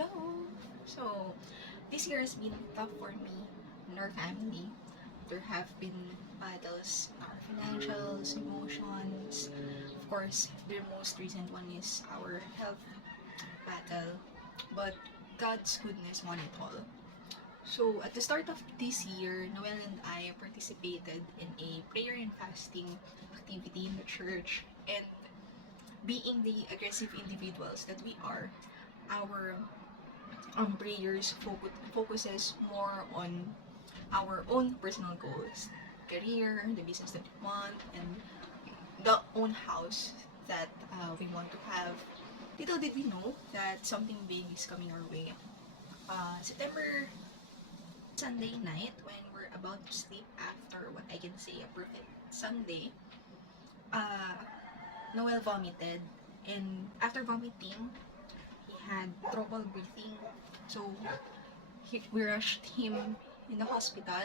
Hello! So, this year has been tough for me and our family. There have been battles in our financials, emotions. Of course, the most recent one is our health battle. But God's goodness won it all. So, at the start of this year, Noel and I participated in a prayer and fasting activity in the church. And being the aggressive individuals that we are, our prayers focuses more on our own personal goals, career, the business that we want, and the own house that we want to have. Little did we know that something big is coming our way. September Sunday night, when we're about to sleep after what I can say a perfect Sunday, uh, Noel vomited, and after vomiting, he had trouble breathing. So we rushed him in the hospital.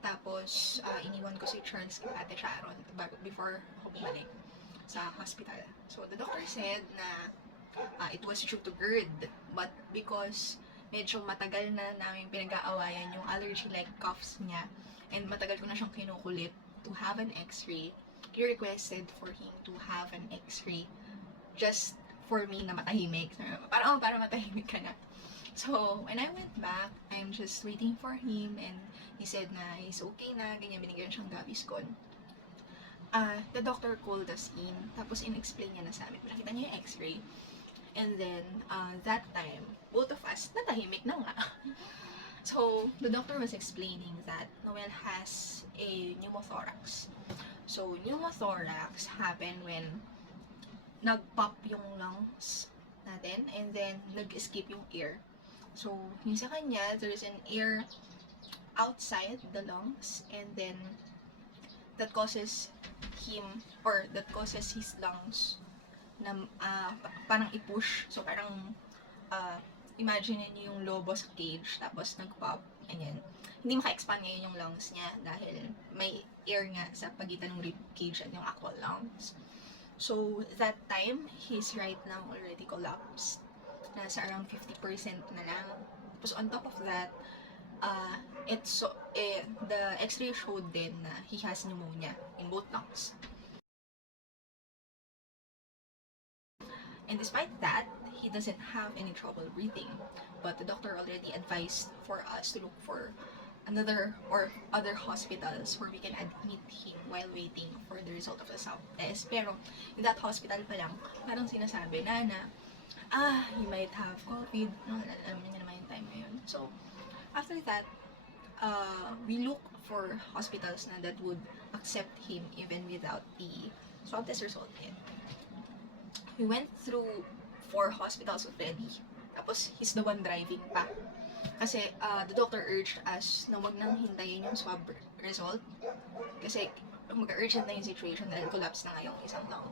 Tapos, iniwan ko si Charles kay Ate Sharon before ako bumalik sa hospital. So, the doctor said na it was due to GERD. But because medyo matagal na namin pinag-aawayan yung allergy-like coughs niya, and matagal ko na siyang kinukulit to have an x-ray, he requested for him to have an x-ray just for me na matahimik. Para matahimik ka na. So, when I went back, I'm just waiting for him, and he said na he's okay na, ganyan, binigyan siyang Gaviscon. The doctor called us in, tapos in-explain niya na sa amin, nakita niya yung x-ray. And then, that time, both of us, natahimik na nga. So, the doctor was explaining that Noel has a pneumothorax. So, pneumothorax happen when nag-pop yung lungs natin, and then nag-escape yung air. So, yung sa kanya, there's an air outside the lungs, and then that causes his lungs na parang i-push. So, parang imagine niyo yung lobo sa cage, tapos nag-pop, ganyan. Hindi maka-expand ngayon yung lungs niya dahil may air nga sa pagitan ng rib cage at yung actual lungs. So, that time, he's right now already collapsed. Nasa around 50% na lang. Tapos on top of that, the x-ray showed din na he has pneumonia in both lungs. And despite that, he doesn't have any trouble breathing. But the doctor already advised for us to look for another or other hospitals where we can admit him while waiting for the result of the swab test. Pero in that hospital pa lang, parang sinasabi na you might have COVID. No, alam niyo naman yung time ngayon. So, after that, we look for hospitals na that would accept him even without the swab test result yet. We went through 4 hospitals already. Tapos, he's the one driving pa. Kasi, the doctor urged us na wag nang hintayin yung swab result. Kasi, mag-urgent na yung situation dahil collapse na nga yung isang lung.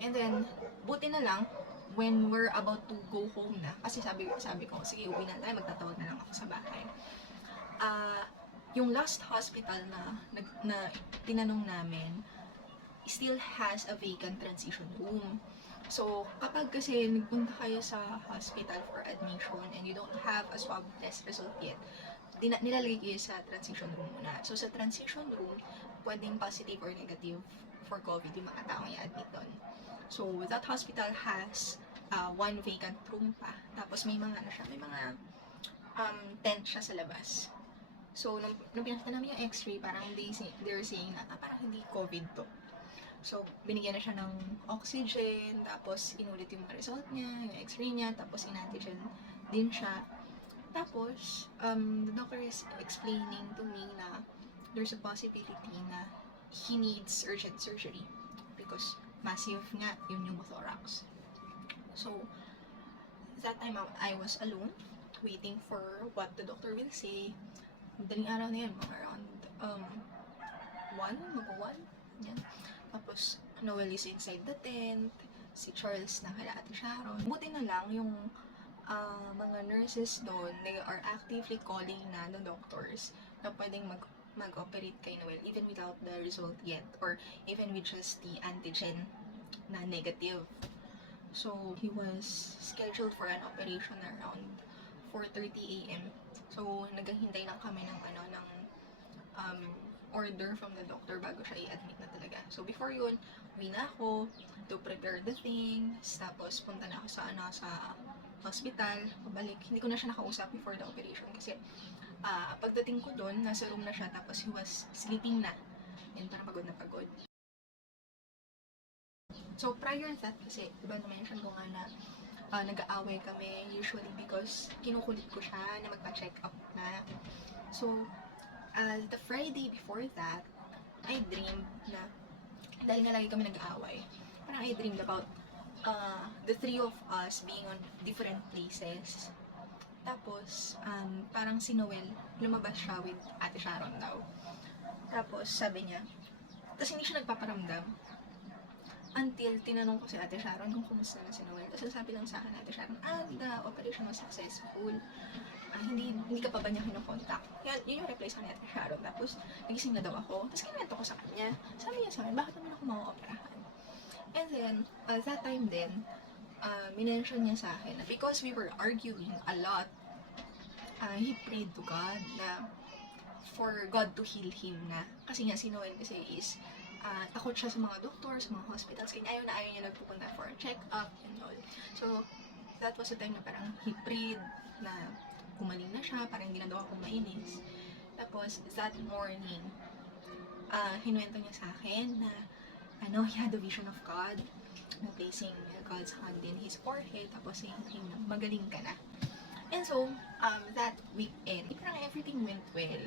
And then, buti na lang, when we're about to go home na, kasi sabi ko, sige, uwi na tayo, magtatawag na lang ako sa bahay. Yung last hospital na tinanong namin, still has a vacant transition room. So, kapag kasi nagpunta kayo sa hospital for admission and you don't have a swab test result yet, nilalagay kayo sa transition room muna. So, sa transition room, pwedeng positive or negative for COVID yung mga taong i-admit doon. So, that hospital has 1 vacant room pa. Tapos may mga tent siya sa labas. So, nung pinakita namin yung x-ray, parang they're saying na parang hindi COVID to. So, binigyan na siya ng oxygen, tapos inulit yung mga result niya, yung x-ray niya, tapos in-antigen din siya. Tapos, the doctor is explaining to me na there's a possibility na he needs urgent surgery because massive nga yung pneumothorax. So, that time I was alone, waiting for what the doctor will say. Daling araw na yun, mga around 1, yan. Tapos, Noel is inside the tent, si Charles na kala Ate Sharon. Buti na lang yung mga nurses doon, they are actively calling na the doctors na pwedeng mag-operate kay Noel even without the result yet or even with just the antigen na negative. So, he was scheduled for an operation around 4:30 a.m. So, naghahintay lang kami ng um, order from the doctor bago siya i-admit na talaga. So, before yun, uwi na ako to prepare the things. Tapos, punta na ako sa hospital. Pabalik. Hindi ko na siya nakausap before the operation kasi pagdating ko doon, nasa room na siya. Tapos, he was sleeping na. And parang pagod na pagod. So, prior that, kasi iba na-mention ko nga na nag-aaway kami usually because kinukulit ko siya na magpa-check up na. So, the Friday before that, I dreamed na, dahil nga lagi kami nag-aaway, parang I dreamed about the three of us being on different places. Tapos, parang si Noel, lumabas siya with Ate Sharon daw. Tapos, sabi niya, tapos hindi siya nagpaparamdam. Until tinanong ko si Ate Sharon kung kumusta na si Noel. Tapos sabi lang sa akin, Ate Sharon, the operation was successful. Hindi ka pa ba niya kinokontak? Yun yung reply sa kanya, Ate Sharon. Tapos, nagising na daw ako. Tapos, kinwento ko sa kanya. Sabi niya sa akin, bakit naman ako mauoperahan? And then, that time din, minention niya sa akin na because we were arguing a lot, he prayed to God na for God to heal him na. Kasi nga, si Noel kasi is, takot siya sa mga doctors, sa mga hospitals, kanya ayaw niya nagpupunta for a check-up and all. So, that was the time na parang he prayed na gumaling na siya, parang hindi na daw ako mainis. Tapos, that morning, hinuwento niya sa akin na he had a vision of God, na placing God's hand in his forehead, tapos saying na magaling ka na. And so, that weekend, parang everything went well.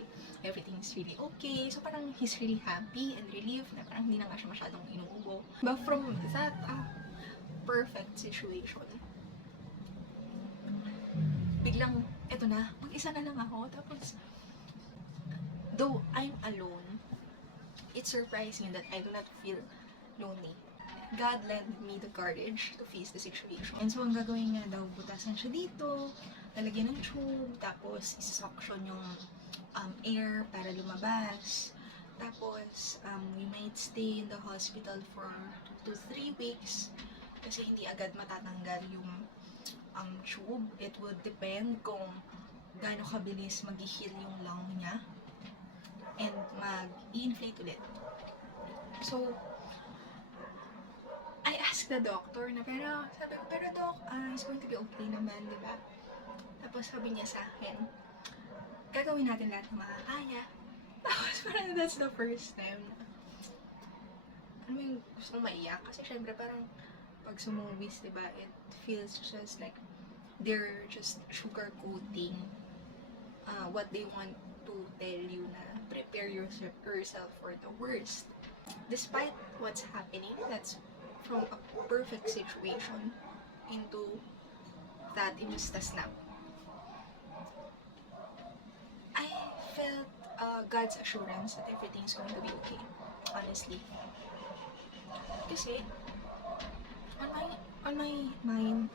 Everything's really okay. So, parang he's really happy and relieved na parang hindi na nga siya masyadong inuubo. But from that perfect situation, biglang, eto na, mag-isa na lang ako. Tapos, though I'm alone, it's surprising that I do not feel lonely. God lent me the courage to face the situation. And so, ang gagawin niya daw, butasan siya dito, lalagyan ng tube, tapos isa-suction yung air para lumabas. Tapos, we might stay in the hospital for 2 to 3 weeks kasi hindi agad matatanggal yung tube. It would depend kung gaano kabilis mag-heal yung lung niya and mag-inflate ulit. So, I asked the doctor na, sabi ko, pero doc, it's going to be okay naman, di ba? Tapos sabi niya sa akin, gagawin natin lahat ng makakaya. Tapos parang that's the first time na, yung gusto kong maiyak. Kasi syempre parang, pag sa movies, di ba, it feels just like, they're just sugarcoating what they want to tell you na prepare yourself for the worst. Despite what's happening, that's from a perfect situation into that insta snap. I felt God's assurance that everything's going to be okay, honestly. Kasi, on my mind,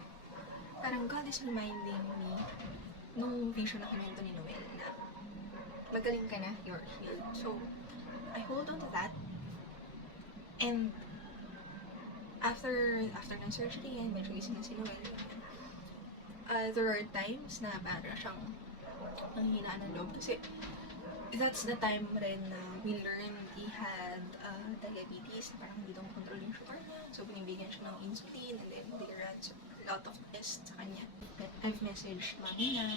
parang God is reminding me nung vision na kinento ni Noel na magaling ka na, you're healed. So, I hold on to that. And after ng surgery and medyo gising na si Noel, there are times na parang siyang nanghihinaan ng loob kasi that's the time rin na we learned he had diabetes, parang hindi daw control yung sugar niya, so binibigyan siya ng insulin and then they ran a lot of tests sa kanya. I've messaged mami na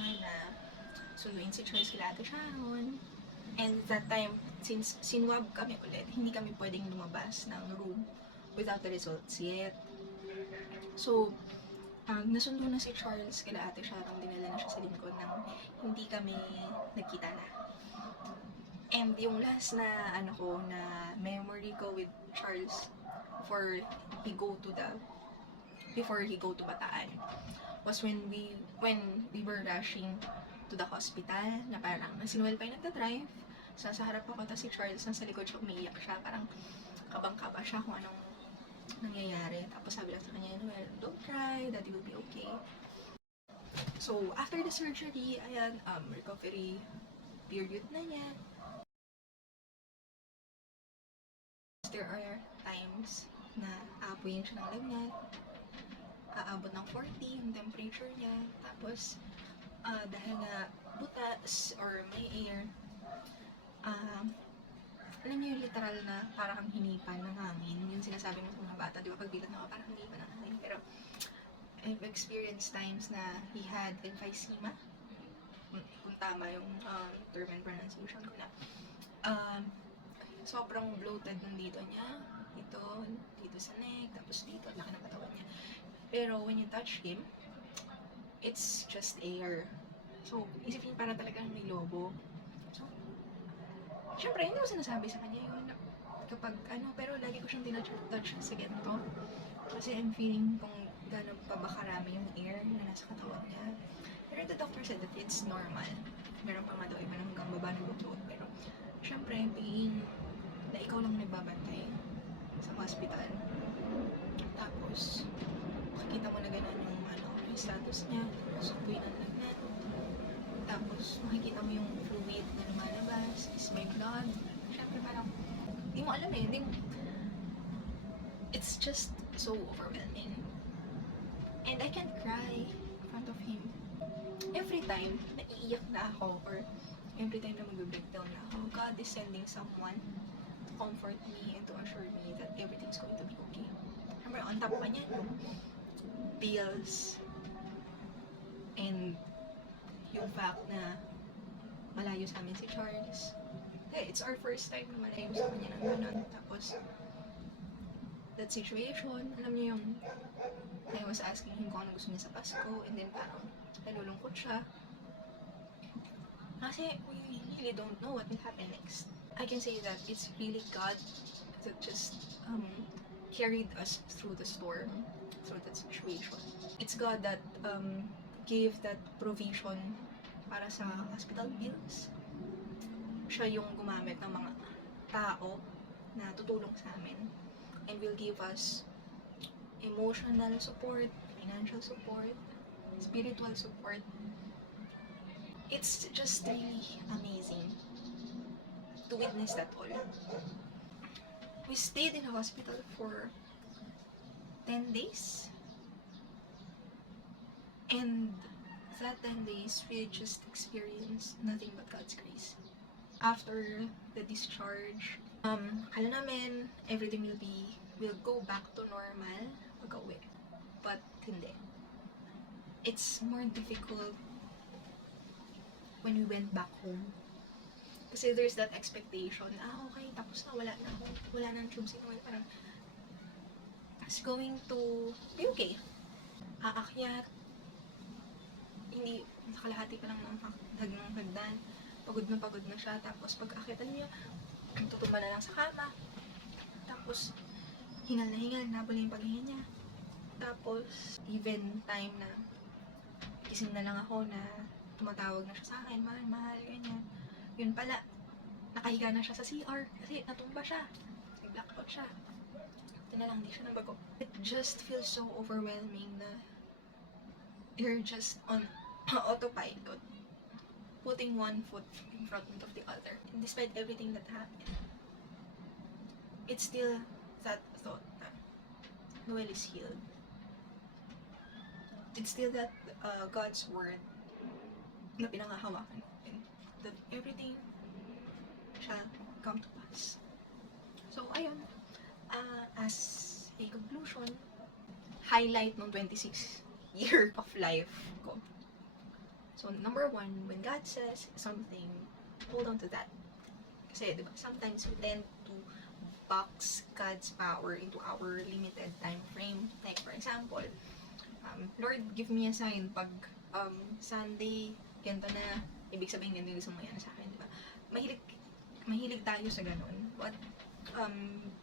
sunduin si Charles kila Ate Sharon, and that time, since sinwab kami ulit, hindi kami pwedeng lumabas ng room without the results yet. So, nasundo na si Charles kila Ate Sharon, dinala na siya sa lingkod nang hindi kami nagkita na. And yung last na na memory ko with Charles before he go to Bataan was when we were rushing to the hospital na parang si Noel pa yung nagdadrive, sa harap ako, tapos si Charles nasa likod siya, umiiyak siya, parang kabang-kaba siya kung anong nangyayari. Tapos sabi lang sa kanya, Noel, don't cry, daddy will be okay. So, after the surgery, ayan, recovery period na niya. There are times na aapuyin siya ng lagnat. aabot ng 40 yung temperature niya. Tapos, dahil na butas or may air, alam niyo yung literal na parang kang hinipan ng hangin. Yung sinasabi mo sa mga bata, di ba? Pag bilat na parang hinipan ng hangin. Pero, I've experienced times na he had emphysema. Kung tama yung term and pronunciation ko na. Sobrang bloated ng dito niya. Dito sa neck, tapos dito, laki ng katawan niya. Pero when you touch him, it's just air. So, isipin parang talagang may lobo. So, syempre, hindi ko sinasabi sa kanya yun kapag pero lagi ko siyang tinatouch sa ganito. Kasi I'm feeling kung gano'n pa ba karami yung air na nasa katawan niya. Pero the doctor said that it's normal. Meron pa nga daw iba hanggang baba ng buto. Pero, syempre, being na ikaw lang nagbabantay sa hospital. Tapos, makikita mo na gano'n yung status niya. Tapos, buhay ng lagnat. Tapos, makikita mo yung fluid na lumalabas. Is my blood. Syempre, parang, di mo alam it's just so overwhelming. And I can't cry in front of him. Every time na iiyak na ako or every time na mag-breakdown na ako, God is sending someone to comfort me and to assure me that everything's going to be okay. Remember, on top pa niya, yung bills and yung fact na malayo sa amin si Charles. It's our first time na malayo sa kanya ng ganun. Tapos, that situation, alam niyo yung I was asking him kung ano gusto niya sa Pasko, and then parang nalulungkot siya. Kasi we really don't know what will happen next. I can say that it's really God that just carried us through the storm, through that situation. It's God that gave that provision para sa hospital bills. Siya yung gumamit ng mga tao na tutulong sa amin and will give us emotional support, financial support, spiritual support. It's just really amazing to witness that all. We stayed in the hospital for 10 days. And that 10 days, we just experienced nothing but God's grace. After the discharge, kala namin everything will go back to normal pag-uwi. But hindi. It's more difficult when we went back home. Kasi there's that expectation, okay, tapos na, wala nang tubes in oil, parang it's going to be okay. Aakyat, hindi, nakalahati pa lang ng hagdan, pagod na siya, tapos pag aakyatan niya, tutumba na lang sa kama, tapos hingal na pala yung paghinga niya. Tapos, even time na gising na lang ako na tumatawag na siya sa akin, mahal, ganyan. Yun pala, nakahiga na siya sa CR kasi natumba siya. Nag-blackout siya. Ito na lang, hindi siya nabago. It just feels so overwhelming na you're just on autopilot, putting one foot in front of the other. And despite everything that happened, it's still that thought na Noel is healed. It's still that God's word na pinangahawakan natin, that everything shall come to pass. So, ayun, as a conclusion, highlight ng 26 year of life ko. So, number 1, when God says something, hold on to that. Kasi, diba, sometimes we tend to box God's power into our limited time frame. Like, for example, Lord, give me a sign pag Sunday, ganito na, ibig sabihin ganito yung gusto mo yan sa akin, diba? Mahilig tayo sa ganun. But,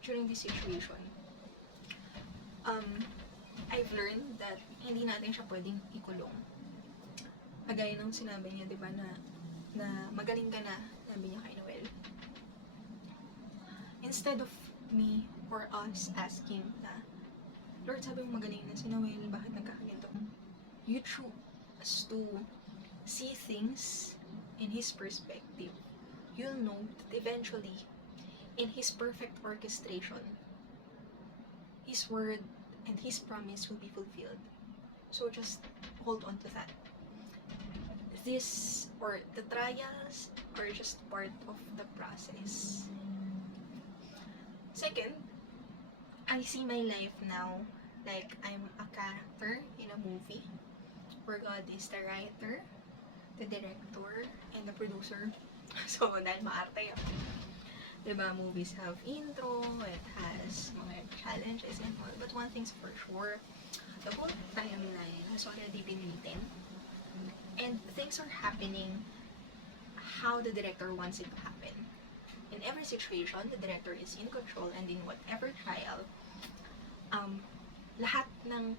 during this situation, I've learned that hindi natin siya pwedeng ikulong. Kagaya ng sinabi niya, diba, na magaling ka na, sabi niya kay Noel. Instead of me or us asking na, Lord, sabi mo magaling na si Noel, bakit nagkakaganto? You choose to see things in His perspective. You'll know that eventually, in His perfect orchestration, His word and His promise will be fulfilled. So just hold on to that. This, or the trials, are just part of the process. Second, I see my life now like I'm a character in a movie where God is the writer, the director, and the producer. So, dahil maarte ako. Diba, movies have intro, it has mga challenges and all. But one thing's for sure, the whole timeline has already been written. And things are happening how the director wants it to happen. In every situation, the director is in control, and in whatever trial, lahat ng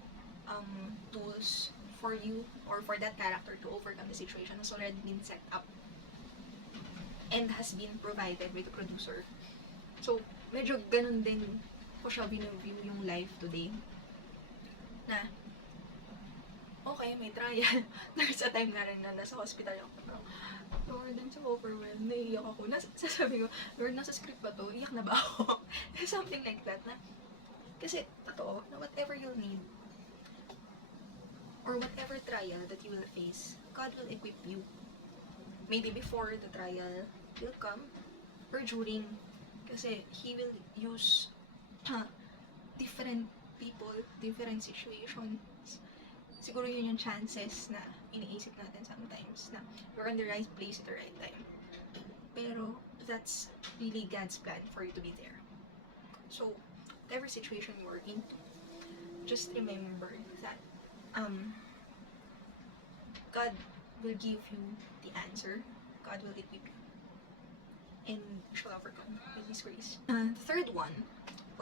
tools for you or for that character to overcome the situation has already been set up and has been provided by the producer. So, medyo ganun din ko siya binview yung life today. Na, okay, may trial. There's a time na rin na nasa hospital ako. Lord, I'm so overwhelmed. Naiiyak ako. Sasabi ko, Lord, nasa script ba to? Iyak na ba ako? Something like that na. Kasi, totoo, na whatever you'll need, or whatever trial that you will face, God will equip you. Maybe before the trial will come, or during. Kasi, He will use different people, different situations. Siguro yun yung chances na iniisip natin sometimes na you're in the right place at the right time. Pero, that's really God's plan for you to be there. So, whatever situation you're into, just remember that God will give you the answer. God will equip you. And you shall overcome with His grace. The third one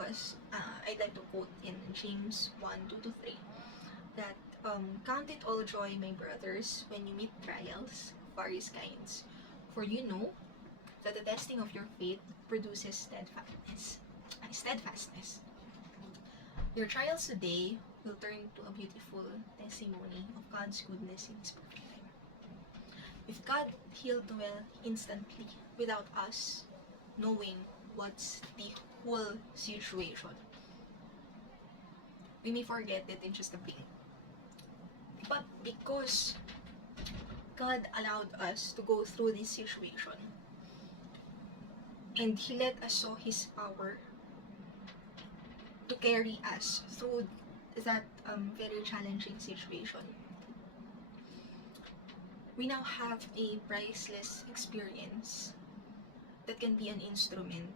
was, I'd like to quote in James 1:2-3, that count it all joy, my brothers, when you meet trials of various kinds. For you know that the testing of your faith produces steadfastness. Your trials today will turn to a beautiful testimony of God's goodness in His perfect time. If God healed well instantly without us knowing what's the whole situation, we may forget it in just a blink. But because God allowed us to go through this situation, and He let us saw His power to carry us through that very challenging situation, we now have a priceless experience that can be an instrument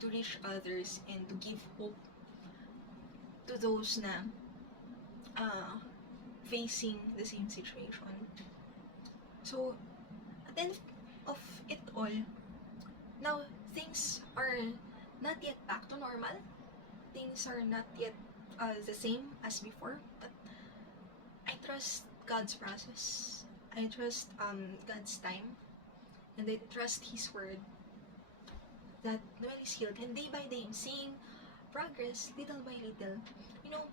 to reach others and to give hope to those na facing the same situation. So, at the end of it all, now things are not yet back to normal. Things are not yet the same as before, but I trust God's process. I trust God's time, and I trust His word that Noel is healed. And day by day, I'm seeing progress, little by little. You know,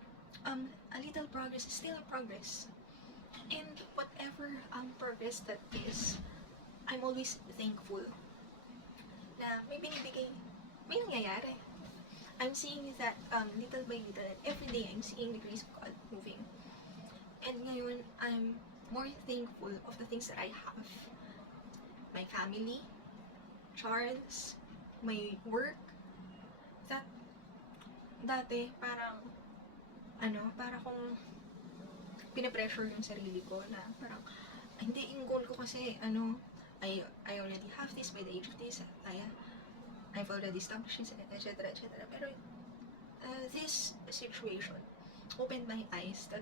a little progress is still a progress. And whatever progress that is, I'm always thankful na may binibigay, may nangyayari. I'm seeing that little by little, and every day I'm seeing the grace of God moving. And ngayon, I'm more thankful of the things that I have. My family, Charles, my work, that dati parang para kung pinapressure yung sarili ko na parang, hindi, yung goal ko kasi, I already have this by the age of this, I've already established this, etc., etc. Pero, this situation opened my eyes that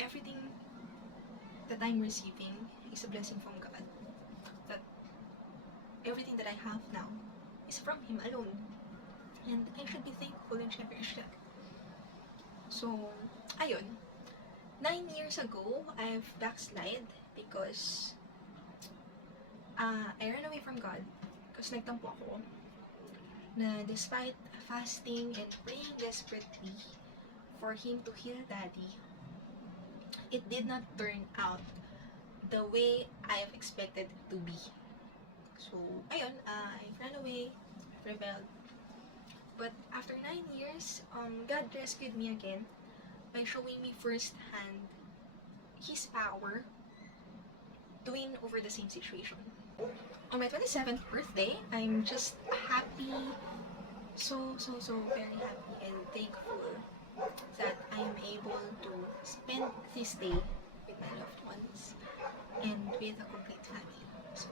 everything that I'm receiving is a blessing from God. That everything that I have now is from Him alone. And I should be thankful and cherish that. So, ayun. 9 years ago, I've backslid because I ran away from God. Kasi nagtampo ako na despite fasting and praying desperately for Him to heal Daddy, it did not turn out the way I've expected it to be. So, ayun, I ran away, rebelled. But after 9 years, God rescued me again by showing me firsthand his power to win over the same situation. On my 27th birthday, I'm just happy, so very happy and thankful that I am able to spend this day with my loved ones and with a complete family. So